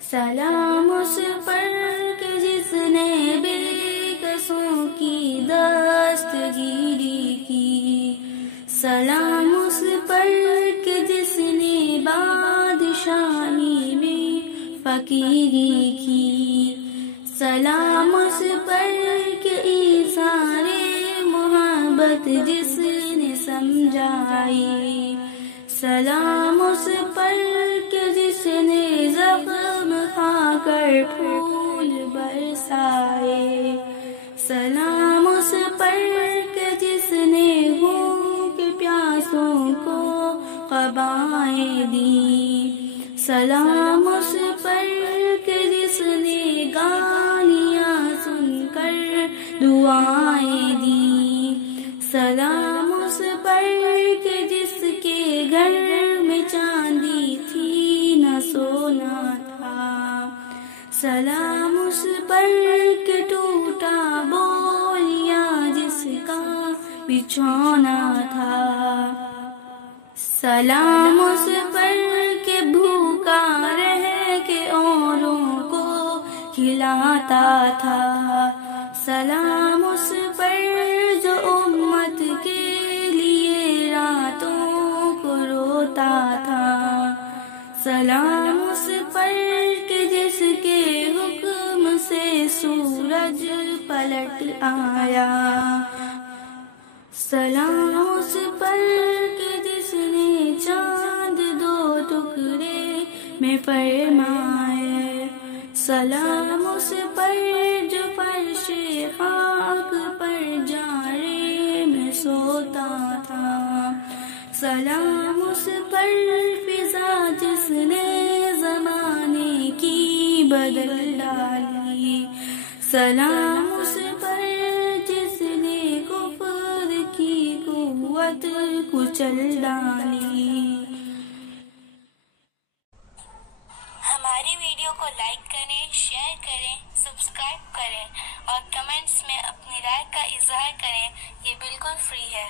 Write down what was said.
سلام اس پر کہ جس نے بے کسوں کی دستگیری کی، سلام اس پر کہ جس نے بادشاہی میں فقیری کی، سلام اس پر کہ ایثار محبت جس نے سمجھائی، سلام اس پر کہ جس نے زخم کھا کر پھول برسائے، سلام اس پر کہ جس نے بھوک پیاسوں کو قبائیں دی، سلام اس پر کہ جس نے گالیاں سن کر دعائیں دی، سلام اس پر کہ جس کے گھر میں چاندی تھی نہ سونا تھا، سلام اس پر کہ ٹوٹا بولیا جس کا بچھونا تھا، سلام اس پر کہ بھوکا رہ کے اوروں کو کھلاتا تھا، سلام اس پر جو امت کے لیے راتوں کو روتا تھا، سلام اس پر کہ جس کے حکم سے سورج پلٹ آیا، سلام اس پر کہ جس نے چاند دو ٹکڑے میں فرمائے، سلام اس پر جو فرش خاک پر جارے میں سوتا تھا، سلام اس پر فضا جس نے زمانے کی بدل ڈالی، سلام اس پر جس نے کفر کی قوت کچل ڈالی۔ ہماری ویڈیو کو لائک کریں، شیئر کریں، سبسکرائب کریں اور کمنٹس میں اپنی رائے کا اظہار کریں، یہ بالکل فری ہے۔